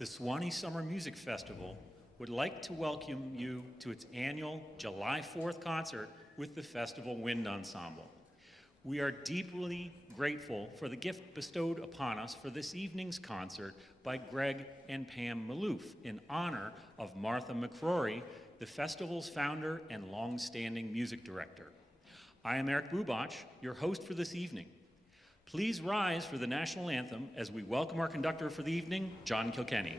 The Sewanee Summer Music Festival would like to welcome you to its annual July 4th concert with the Festival Wind Ensemble. We are deeply grateful for the gift bestowed upon us for this evening's concert by Greg and Pam Maloof in honor of Martha McCrory, the festival's founder and long-standing music director. I am Eric Bubach, your host for this evening. Please rise for the national anthem as we welcome our conductor for the evening, John Kilkenny.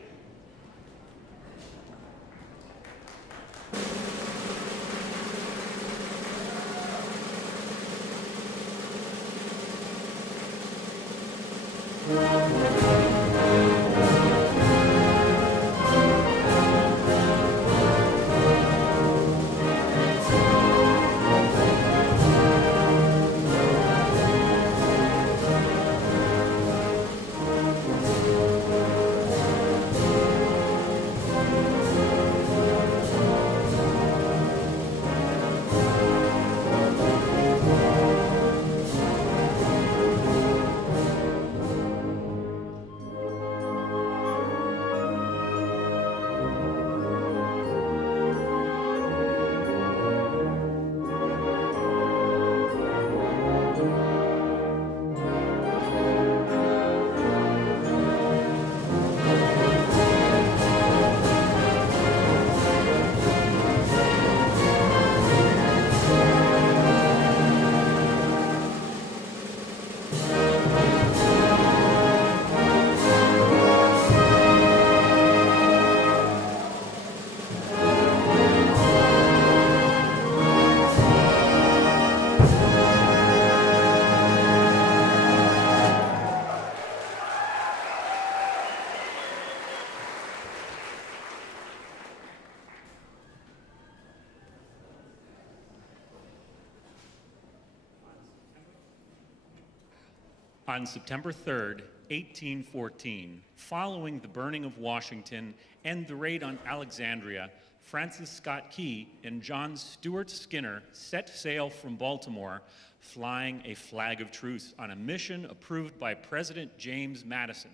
On September 3rd, 1814, following the burning of Washington and the raid on Alexandria, Francis Scott Key and John Stuart Skinner set sail from Baltimore, flying a flag of truce on a mission approved by President James Madison.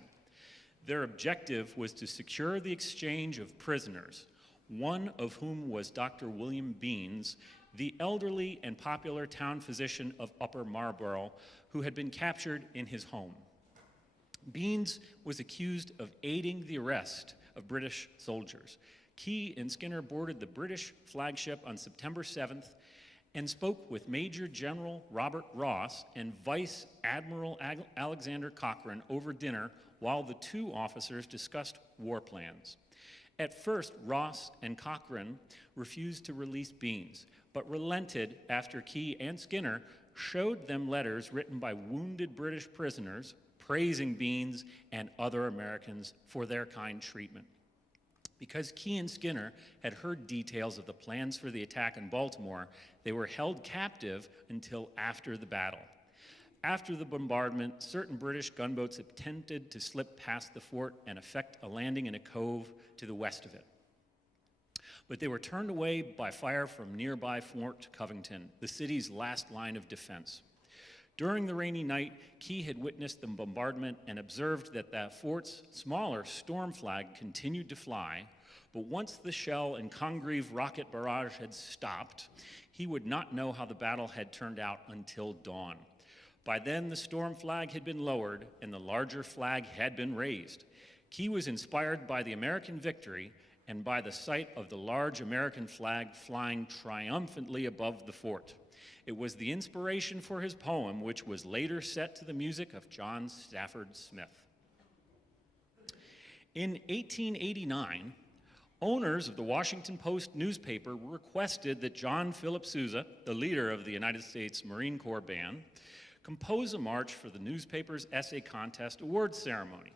Their objective was to secure the exchange of prisoners, one of whom was Dr. William Beans, the elderly and popular town physician of Upper Marlborough, who had been captured in his home. Beans was accused of aiding the arrest of British soldiers. Key and Skinner boarded the British flagship on September 7th and spoke with Major General Robert Ross and Vice Admiral Alexander Cochrane over dinner while the two officers discussed war plans. At first, Ross and Cochrane refused to release Beans, but relented after Key and Skinner showed them letters written by wounded British prisoners praising Beans and other Americans for their kind treatment. Because Key and Skinner had heard details of the plans for the attack in Baltimore, they were held captive until after the battle. After the bombardment, certain British gunboats attempted to slip past the fort and effect a landing in a cove to the west of it. But they were turned away by fire from nearby Fort Covington, the city's last line of defense. During the rainy night, Key had witnessed the bombardment and observed that the fort's smaller storm flag continued to fly, but once the shell and Congreve rocket barrage had stopped, he would not know how the battle had turned out until dawn. By then, the storm flag had been lowered and the larger flag had been raised. Key was inspired by the American victory and by the sight of the large American flag flying triumphantly above the fort. It was the inspiration for his poem, which was later set to the music of John Stafford Smith. In 1889, owners of the Washington Post newspaper requested that John Philip Sousa, the leader of the United States Marine Corps Band, compose a march for the newspaper's essay contest awards ceremony.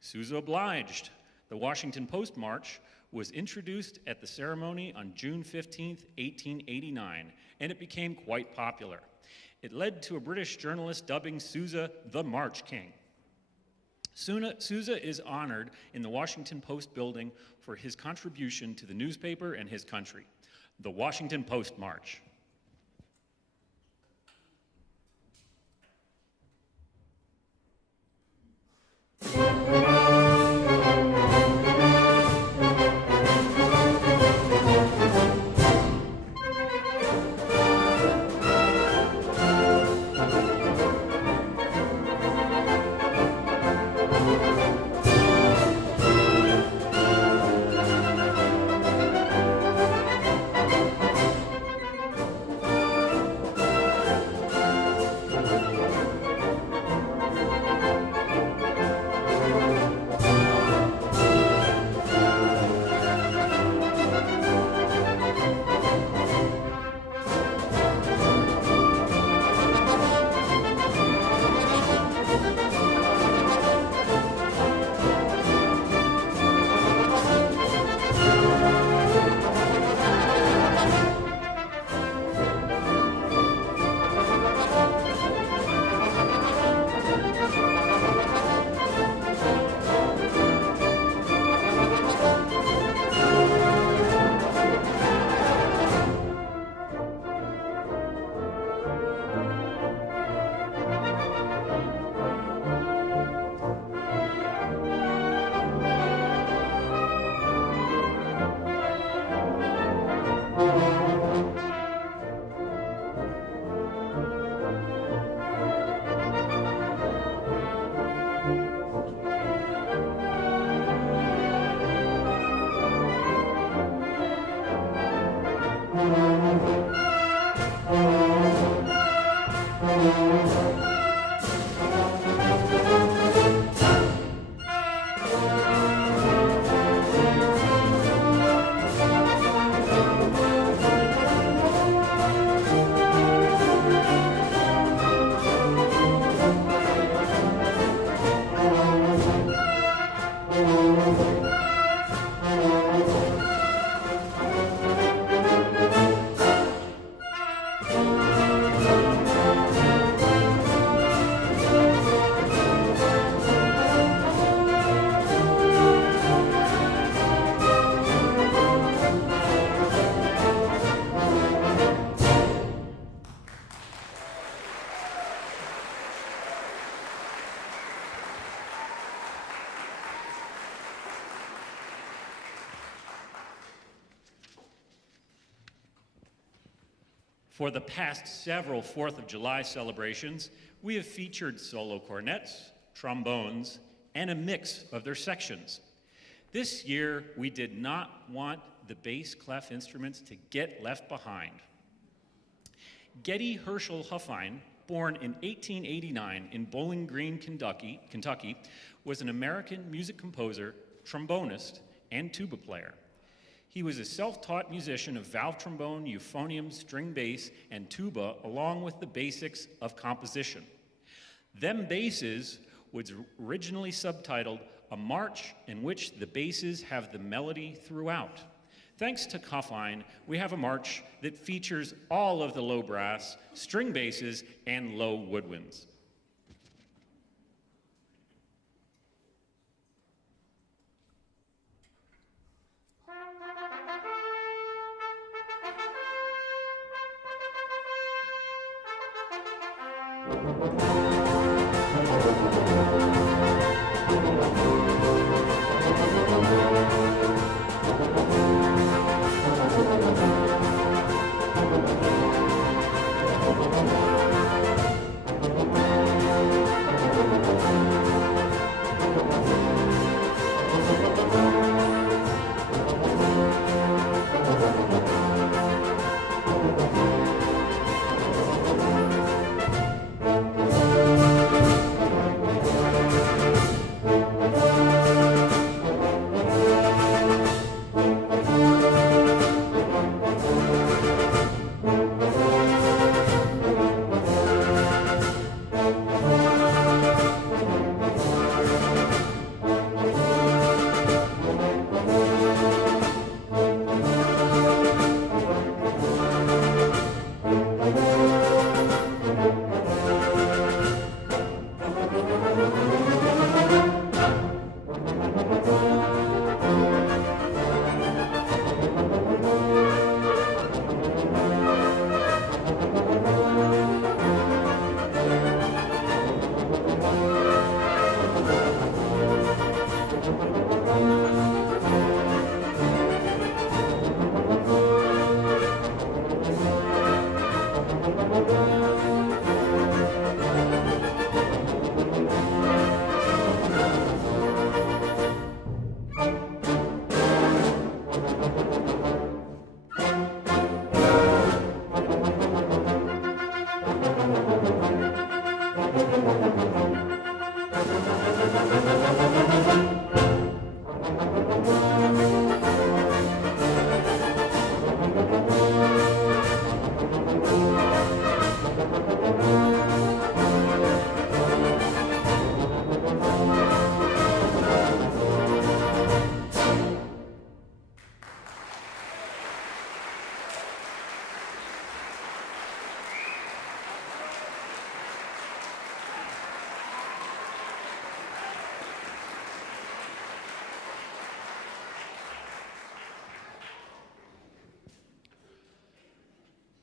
Sousa obliged. The Washington Post March was introduced at the ceremony on June 15, 1889, and it became quite popular. It led to a British journalist dubbing Sousa the March King. Sousa is honored in the Washington Post building for his contribution to the newspaper and his country. The Washington Post March. For the past several 4th of July celebrations, we have featured solo cornets, trombones, and a mix of their sections. This year, we did not want the bass clef instruments to get left behind. Getty Herschel Huffine, born in 1889 in Bowling Green, Kentucky, was an American music composer, trombonist, and tuba player. He was a self-taught musician of valve trombone, euphonium, string bass, and tuba, along with the basics of composition. Them Basses was originally subtitled A March in which the basses have the melody throughout. Thanks to Huffine, we have a march that features all of the low brass, string basses, and low woodwinds.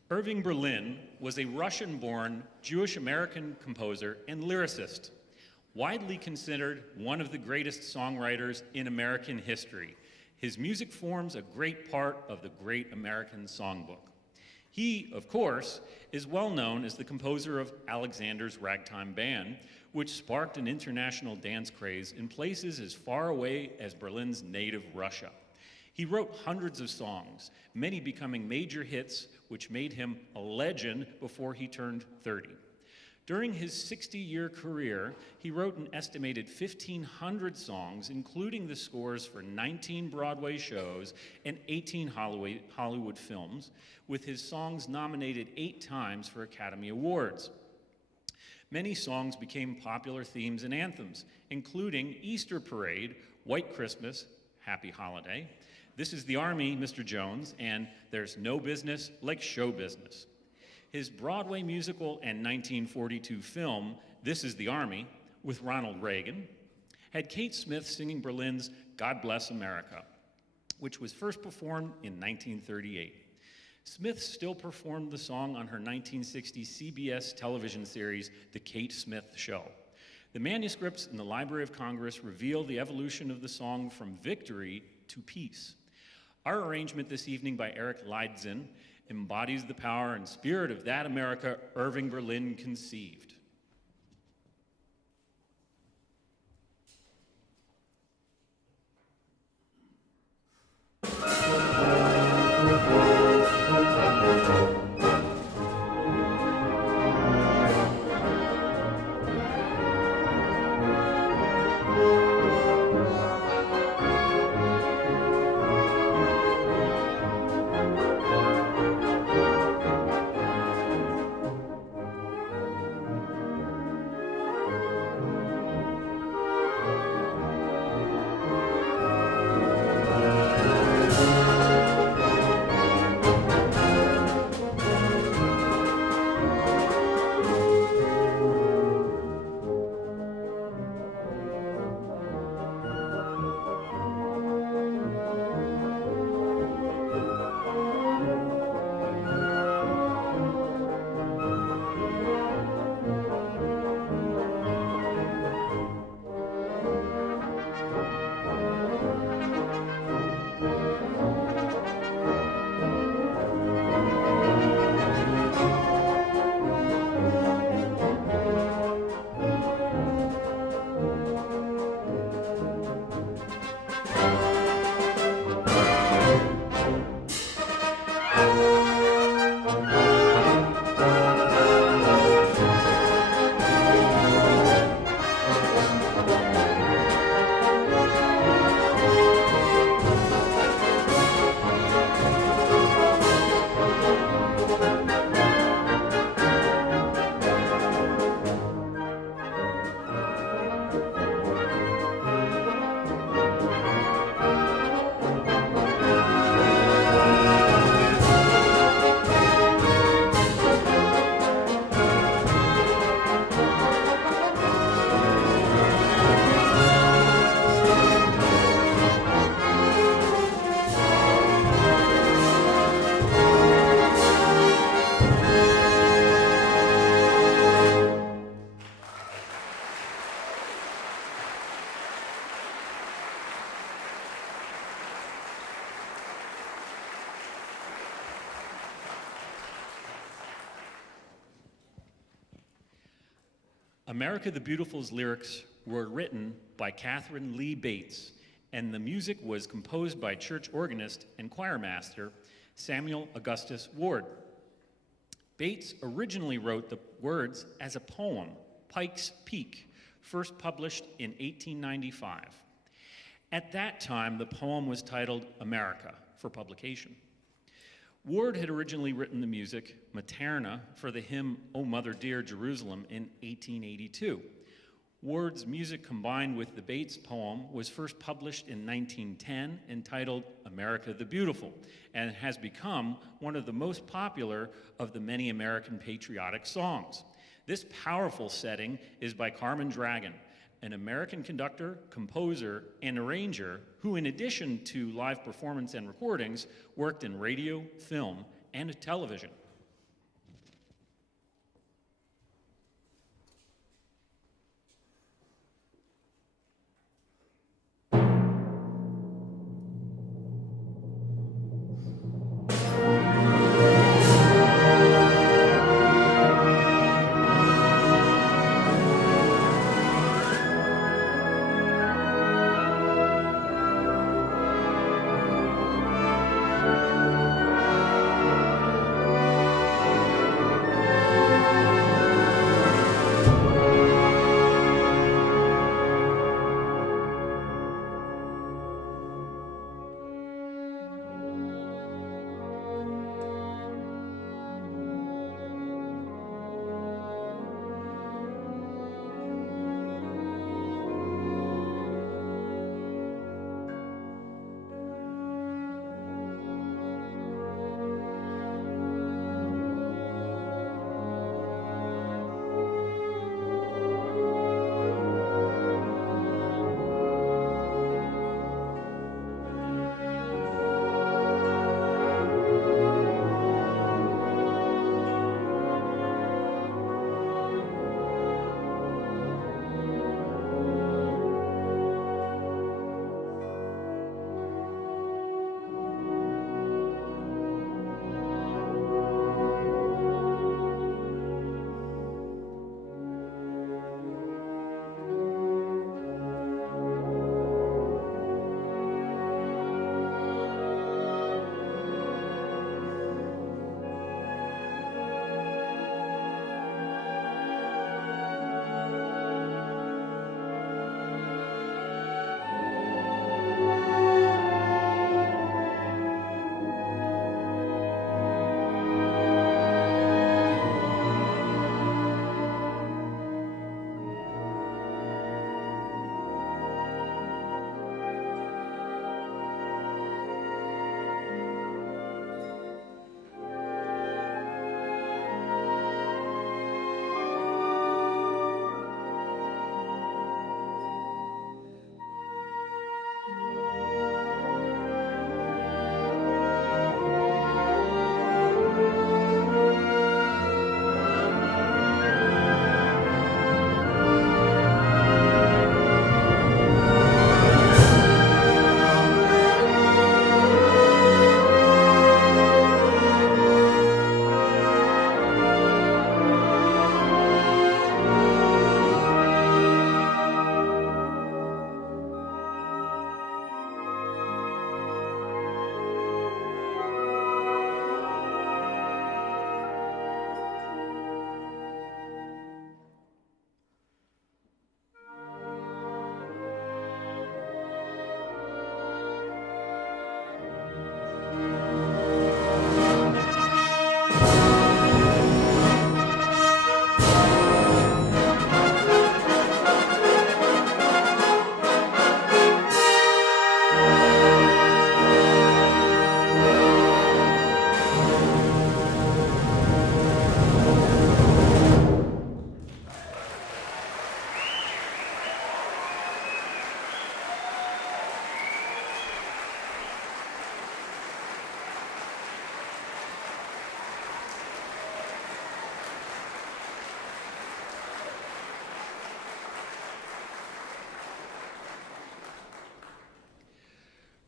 Irving Berlin was a Russian-born Jewish-American composer and lyricist, widely considered one of the greatest songwriters in American history. His music forms a great part of the great American songbook. He, of course, is well known as the composer of Alexander's Ragtime Band, which sparked an international dance craze in places as far away as Berlin's native Russia. He wrote hundreds of songs, many becoming major hits, which made him a legend before he turned 30. During his 60-year career, he wrote an estimated 1,500 songs, including the scores for 19 Broadway shows and 18 Hollywood films, with his songs nominated 8 times for Academy Awards. Many songs became popular themes and anthems, including Easter Parade, White Christmas, Happy Holiday, This Is the Army, Mr. Jones, and There's No Business Like Show Business. His Broadway musical and 1942 film, This Is the Army, with Ronald Reagan, had Kate Smith singing Berlin's God Bless America, which was first performed in 1938. Smith still performed the song on her 1960 CBS television series, The Kate Smith Show. The manuscripts in the Library of Congress reveal the evolution of the song from victory to peace. Our arrangement this evening by Eric Leidzin embodies the power and spirit of that America Irving Berlin conceived. America the Beautiful's lyrics were written by Catherine Lee Bates, and the music was composed by church organist and choir master Samuel Augustus Ward. Bates originally wrote the words as a poem, Pike's Peak, first published in 1895. At that time, the poem was titled America for publication. Ward had originally written the music, Materna, for the hymn, O Mother Dear Jerusalem, in 1882. Ward's music combined with the Bates poem was first published in 1910, entitled America the Beautiful, and has become one of the most popular of the many American patriotic songs. This powerful setting is by Carmen Dragon, an American conductor, composer, and arranger who, in addition to live performance and recordings, worked in radio, film, and television.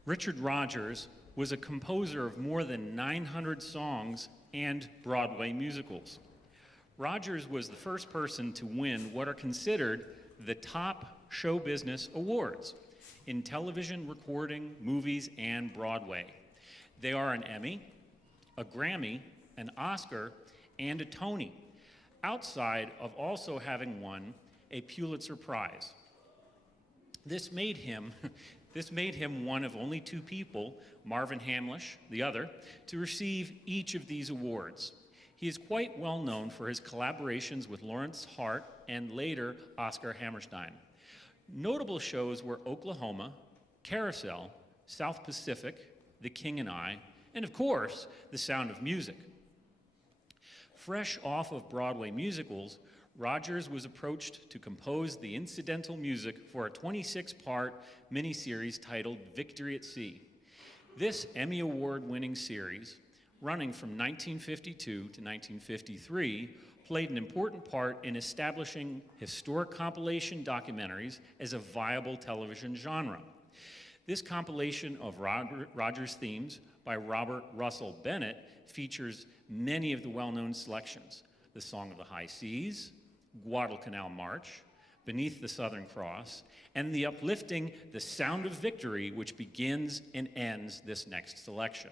Richard Rodgers was a composer of more than 900 songs and Broadway musicals. Rodgers was the first person to win what are considered the top show business awards in television, recording, movies, and Broadway. They are an Emmy, a Grammy, an Oscar, and a Tony, outside of also having won a Pulitzer Prize. This made him one of only two people, Marvin Hamlish, the other, to receive each of these awards. He is quite well known for his collaborations with Lawrence Hart and later Oscar Hammerstein. Notable shows were Oklahoma, Carousel, South Pacific, The King and I, and of course, The Sound of Music. Fresh off of Broadway musicals, Rodgers was approached to compose the incidental music for a 26-part miniseries titled Victory at Sea. This Emmy Award-winning series, running from 1952 to 1953, played an important part in establishing historic compilation documentaries as a viable television genre. This compilation of Rodgers themes by Robert Russell Bennett features many of the well-known selections: The Song of the High Seas, Guadalcanal March, Beneath the Southern Cross, and the uplifting The Sound of Victory, which begins and ends this next selection.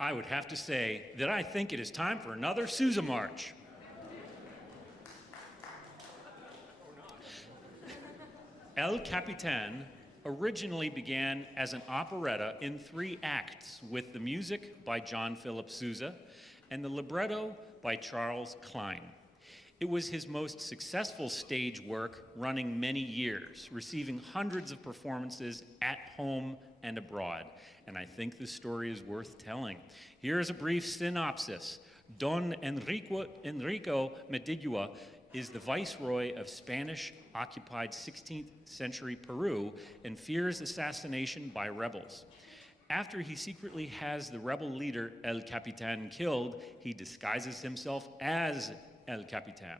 I would have to say that I think it is time for another Sousa March. El Capitan originally began as an operetta in 3 acts, with the music by John Philip Sousa and the libretto by Charles Klein. It was his most successful stage work, running many years, receiving hundreds of performances at home and abroad. And I think the story is worth telling. Here is a brief synopsis. Don Enrico Mediguia is the viceroy of Spanish-occupied 16th century Peru and fears assassination by rebels. After he secretly has the rebel leader El Capitan killed, he disguises himself as El Capitan.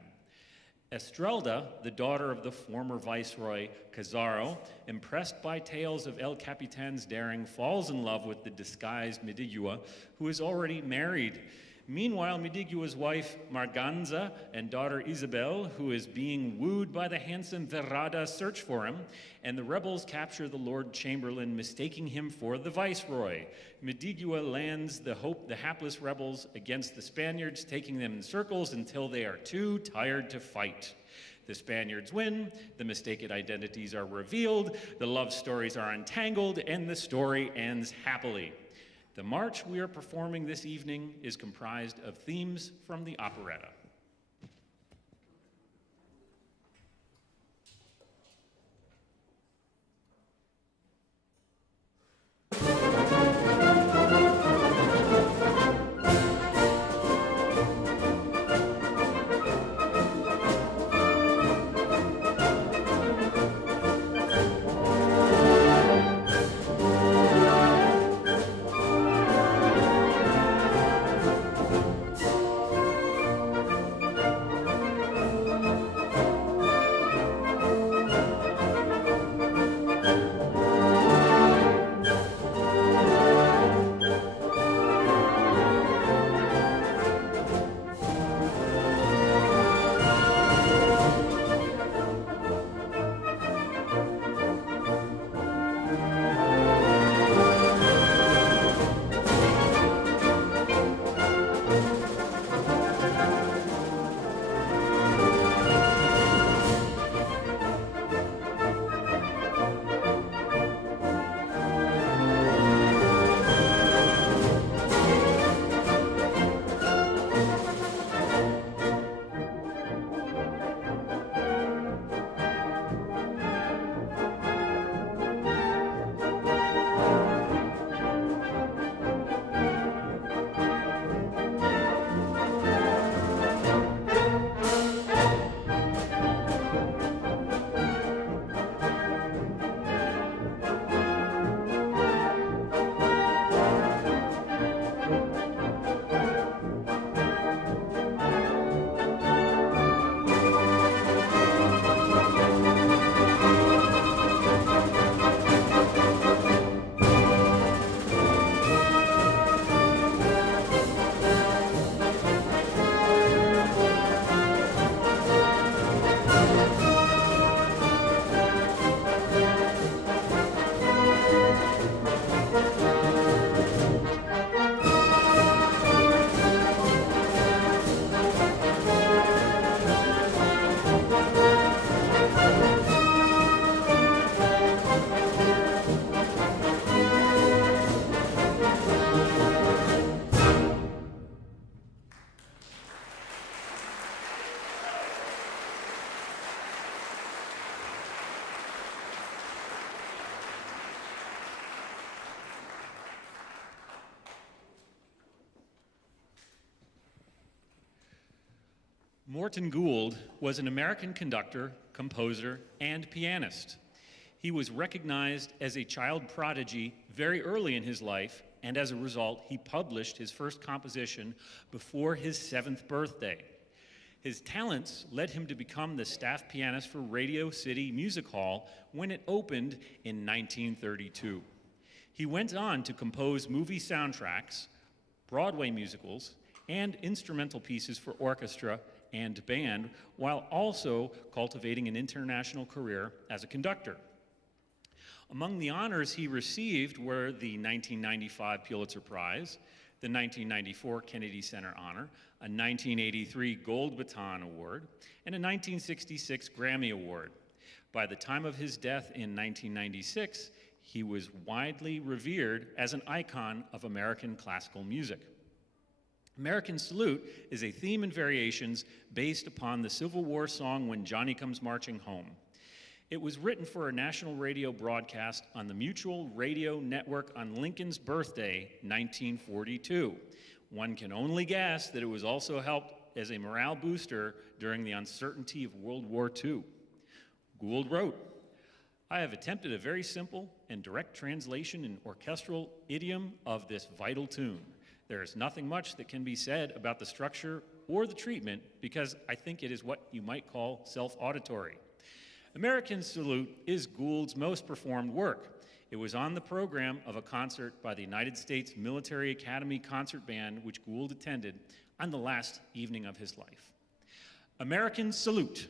Estrelda, the daughter of the former viceroy Cazaro, impressed by tales of El Capitan's daring, falls in love with the disguised Mediguia, who is already married. Meanwhile, Mediguia's wife Marganza and daughter Isabel, who is being wooed by the handsome Verrada, search for him, and the rebels capture the Lord Chamberlain, mistaking him for the viceroy. Mediguia lands the hapless rebels against the Spaniards, taking them in circles until they are too tired to fight. The Spaniards win, the mistaken identities are revealed, the love stories are untangled, and the story ends happily. The march we are performing this evening is comprised of themes from the operetta. Morton Gould was an American conductor, composer, and pianist. He was recognized as a child prodigy very early in his life, and as a result, he published his first composition before his 7th birthday. His talents led him to become the staff pianist for Radio City Music Hall when it opened in 1932. He went on to compose movie soundtracks, Broadway musicals, and instrumental pieces for orchestra and band, while also cultivating an international career as a conductor. Among the honors he received were the 1995 Pulitzer Prize, the 1994 Kennedy Center Honor, a 1983 Gold Baton Award, and a 1966 Grammy Award. By the time of his death in 1996, he was widely revered as an icon of American classical music. American Salute is a theme and variations based upon the Civil War song When Johnny Comes Marching Home. It was written for a national radio broadcast on the Mutual Radio Network on Lincoln's birthday, 1942. One can only guess that it was also helped as a morale booster during the uncertainty of World War II. Gould wrote, "I have attempted a very simple and direct translation in orchestral idiom of this vital tune. There is nothing much that can be said about the structure or the treatment because I think it is what you might call self-auditory. American Salute is Gould's most performed work. It was on the program of a concert by the United States Military Academy Concert Band, which Gould attended on the last evening of his life." American Salute.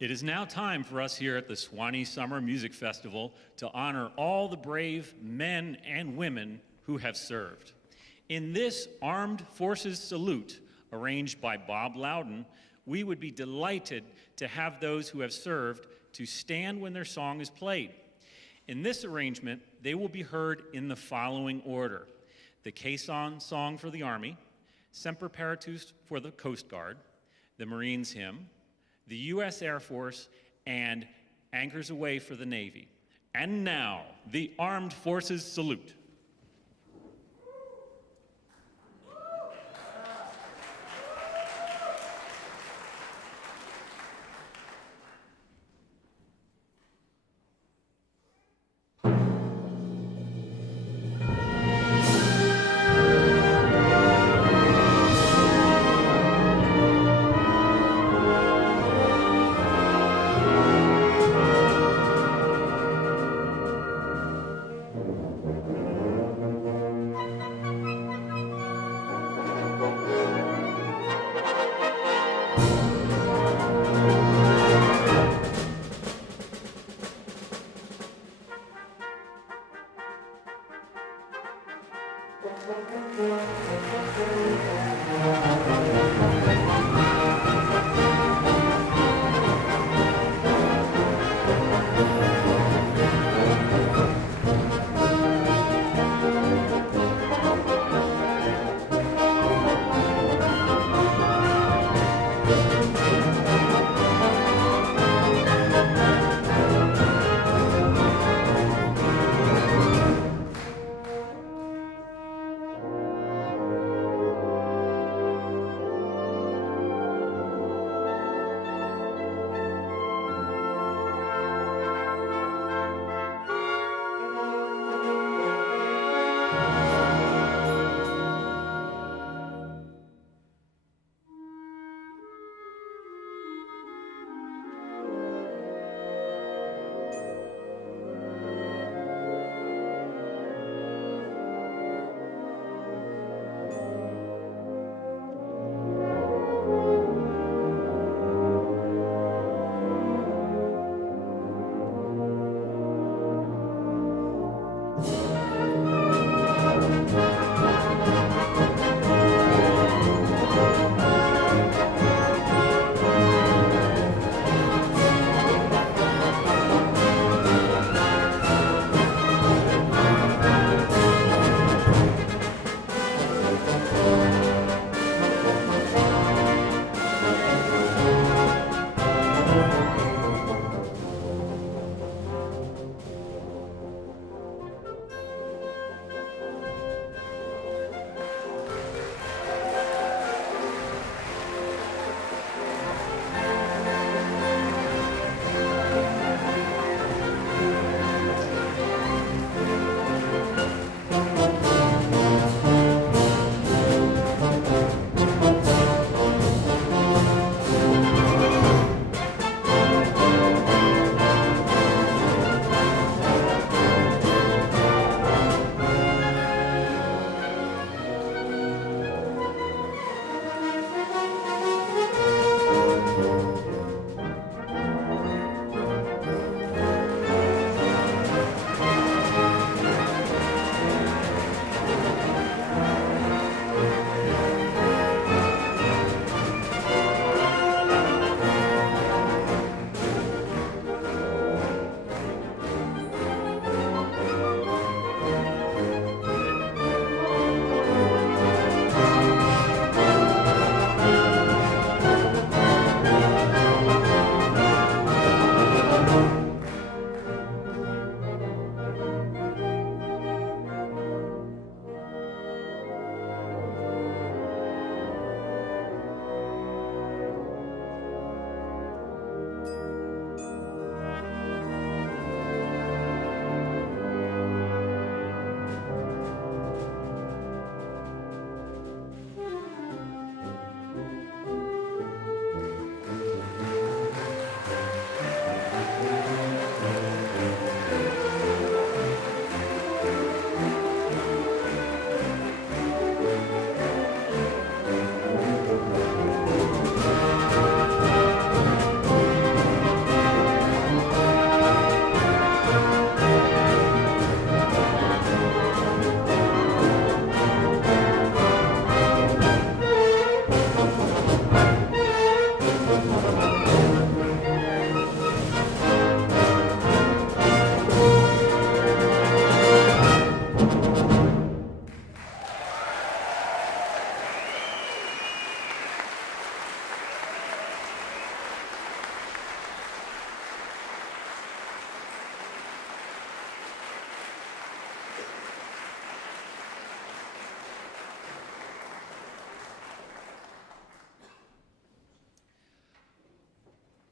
It is now time for us here at the Sewanee Summer Music Festival to honor all the brave men and women who have served. In this Armed Forces Salute, arranged by Bob Loudon, we would be delighted to have those who have served to stand when their song is played. In this arrangement, they will be heard in the following order: the caisson song for the Army, Semper Paratus for the Coast Guard, the Marines hymn, the U.S. Air Force, and Anchors Aweigh for the Navy. And now, the Armed Forces Salute.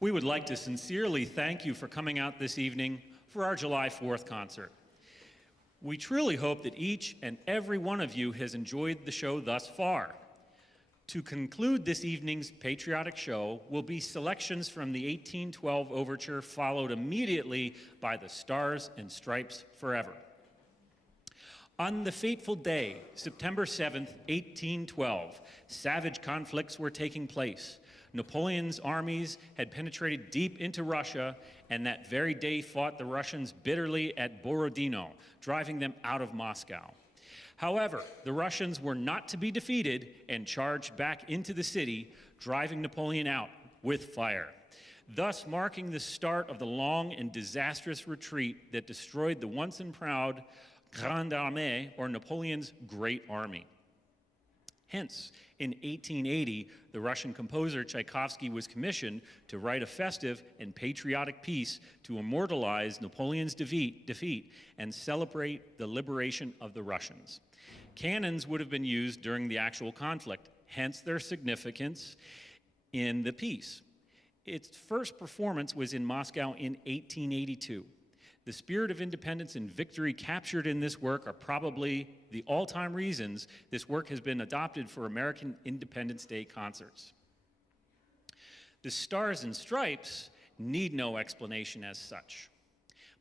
We would like to sincerely thank you for coming out this evening for our July 4th concert. We truly hope that each and every one of you has enjoyed the show thus far. To conclude this evening's patriotic show will be selections from the 1812 Overture, followed immediately by the Stars and Stripes Forever. On the fateful day, September 7th, 1812, savage conflicts were taking place. Napoleon's armies had penetrated deep into Russia, and that very day fought the Russians bitterly at Borodino, driving them out of Moscow. However, the Russians were not to be defeated and charged back into the city, driving Napoleon out with fire, thus marking the start of the long and disastrous retreat that destroyed the once and proud Grande Armée, or Napoleon's Great Army. Hence, in 1880, the Russian composer Tchaikovsky was commissioned to write a festive and patriotic piece to immortalize Napoleon's defeat and celebrate the liberation of the Russians. Cannons would have been used during the actual conflict, hence their significance in the piece. Its first performance was in Moscow in 1882. The spirit of independence and victory captured in this work are probably the all-time reasons this work has been adopted for American Independence Day concerts. The Stars and Stripes need no explanation as such.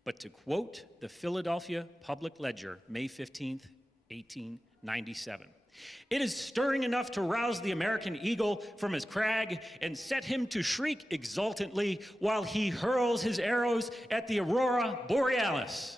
But to quote the Philadelphia Public Ledger, May 15th, 1897, "It is stirring enough to rouse the American eagle from his crag and set him to shriek exultantly while he hurls his arrows at the aurora borealis."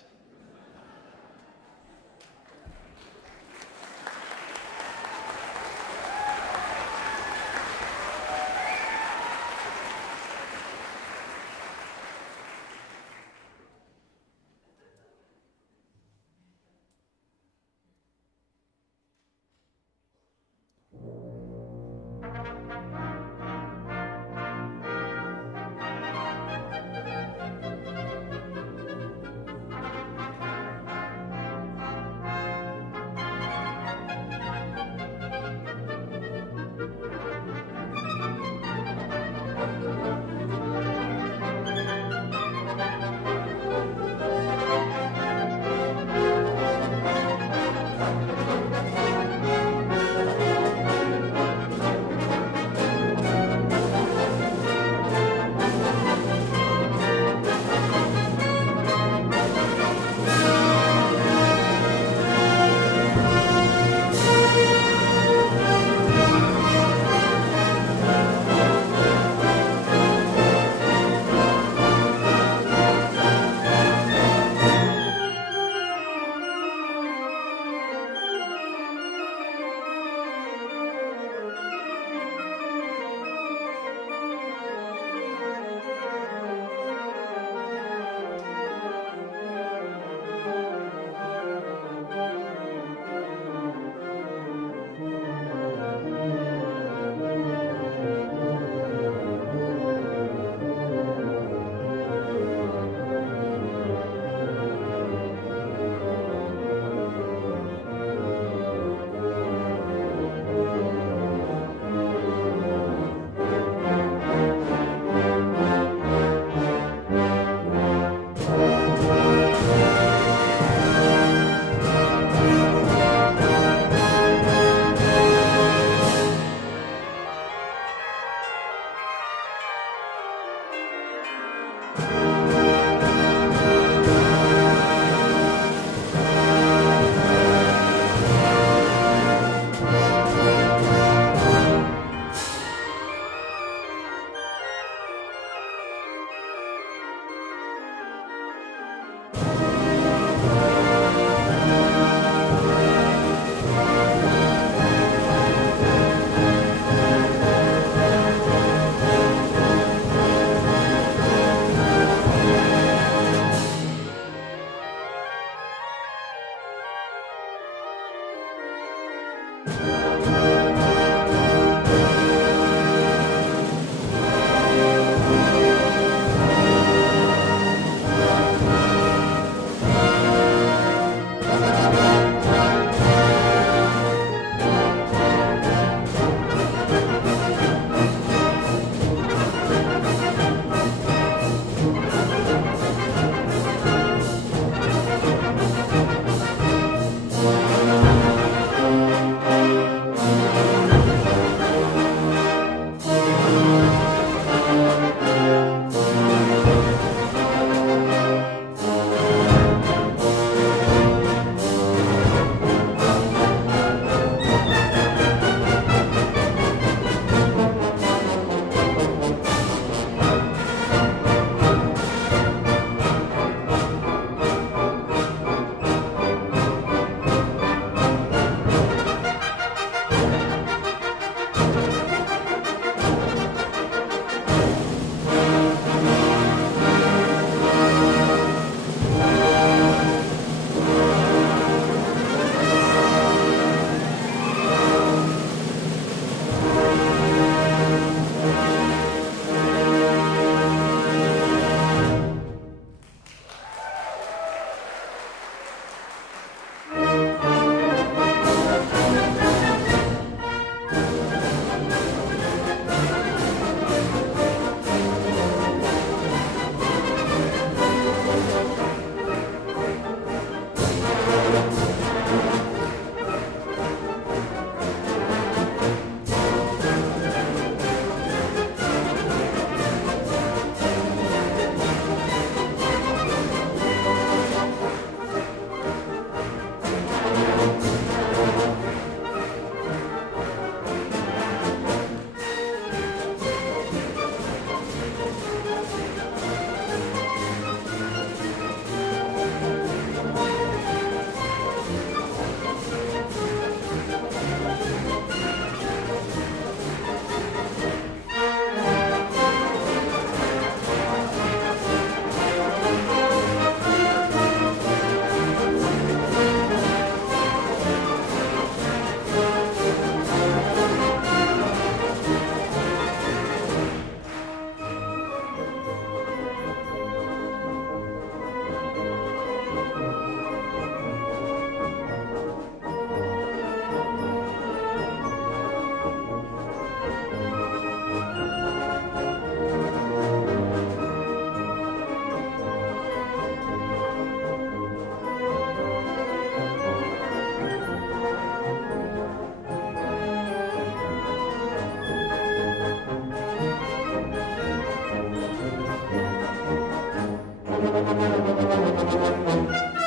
Thank you.